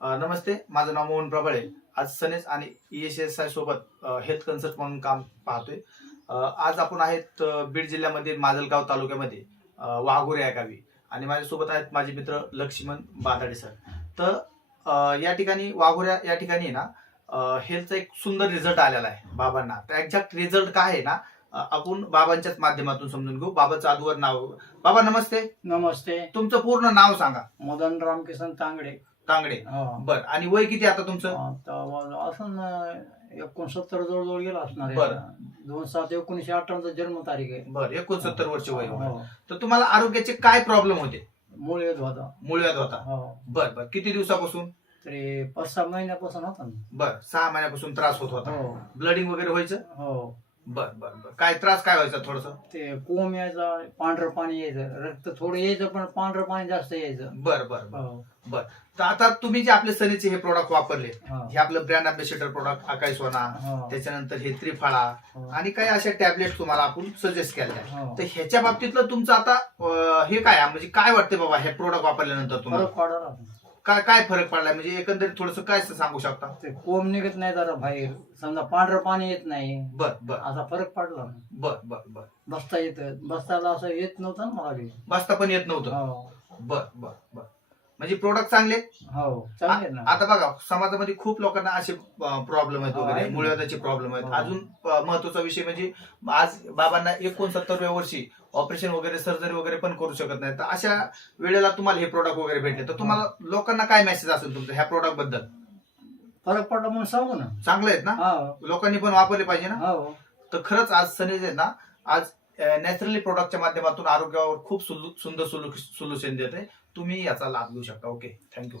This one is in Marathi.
नमस्ते, माझं नाव मोहन प्रबळे. आज सनेज आणि ESSI सोबत हेल्थ कन्सल्ट म्हणून काम पाहतोय. आज आपण आहेत बीड जिल्ह्यामध्ये माजलगाव तालुक्यामध्ये वाघोरे या गावी आणि माझ्यासोबत आहेत माझे मित्र लक्ष्मण बादाडे सर. तर या ठिकाणी वाघोऱ्या या ठिकाणी ना हेल्थचा एक सुंदर रिझल्ट आलेला आहे बाबांना. तर एक्झॅक्ट रिझल्ट काय आहे ना आपण बाबांच्याच माध्यमातून समजून घेऊ. बाबाचं आजवर नाव. बाबा नमस्ते. नमस्ते. तुमचं पूर्ण नाव सांगा. मदन रामकिसन तांगडे. तांगडे. बर. आणि वय किती आता तुमचं? असं 69 जवळ गेला असणार आहे. बरं. 2/7/1958 जन्म तारीख आहे. बर. 69 वर्ष वय. हो. तर तुम्हाला आरोग्याचे काय प्रॉब्लेम होते? मूळव्याध होता. मूळव्याध होता. हो. बर बर. किती दिवसापासून? तरी 5-6 महिन्यापासून होता ना. बर. 6 महिन्यापासून त्रास होत होता. हो. ब्लडिंग वगैरे व्हायचं? हो. बर बर बर. काय त्रास काय व्हायचा? थोडस ते कोंब यायचा, पांढरं पाणी यायचं, रक्त थोडं यायचं पण पांढरं पाणी जास्त यायचं. बर बर बर हो. बर. तर आता तुम्ही जे आपले सनीचे हे प्रोडक्ट वापरले, हो. हे आपलं ब्रँड अँबॅसेडर प्रोडक्ट आकाई सोना, हो. त्याच्यानंतर हे त्रिफळा हो. आणि काही अशा टॅबलेट तुम्हाला आपण सजेस्ट केल्या. हो. तर ह्याच्या बाबतीतलं तुमचं आता हे काय आहे? म्हणजे काय वाटते बाबा हे प्रोडक्ट वापरल्यानंतर तुम्हाला फरक पडला. काय काय फरक पडलाय? म्हणजे एकंदरीत थोडस काय सांगू शकता? ते कोंब निघत नाही जरा बाहेर, समजा पांढरं पाणी येत नाही, बर बर असा फरक पडला. बर बर बर. बसता येत, बसताला असं येत नव्हतं ना मला बी. बसता पण येत नव्हतं. हो. बर बर बर. म्हणजे प्रोडक्ट चांगले. हो, चांगले ना. आता बघा समाजामध्ये खूप लोकांना असे प्रॉब्लेम आहेत हो, वगैरे, आहे ना. मूळव्याधाचे प्रॉब्लेम आहेत. हो. अजून महत्वाचा विषय म्हणजे आज बाबांना 69व्या वर्षी ऑपरेशन वगैरे सर्जरी वगैरे पण करू शकत नाही. तर अशा वेळेला तुम्हाला हे प्रोडक्ट वगैरे भेटले तर तुम्हाला लोकांना काय मेसेज असेल तुमचा ह्या प्रोडक्ट बद्दल? फरक पडला म्हणून सांगू ना. चांगले आहेत ना? हो. लोकांनी पण वापरले पाहिजे ना? हो. तर खरंच आज सनेज आहे ना, आज नॅचरली प्रोडक्टच्या माध्यमातून आरोग्यावर खूप सुंदर सोल्युशन देते. तुम्ही याचा लाभ घेऊ शकता. Okay, thank you.